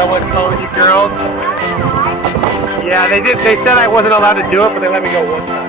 I wasn't calling you girls. Yeah, they did. They said I wasn't allowed to do it, but they let me go one time.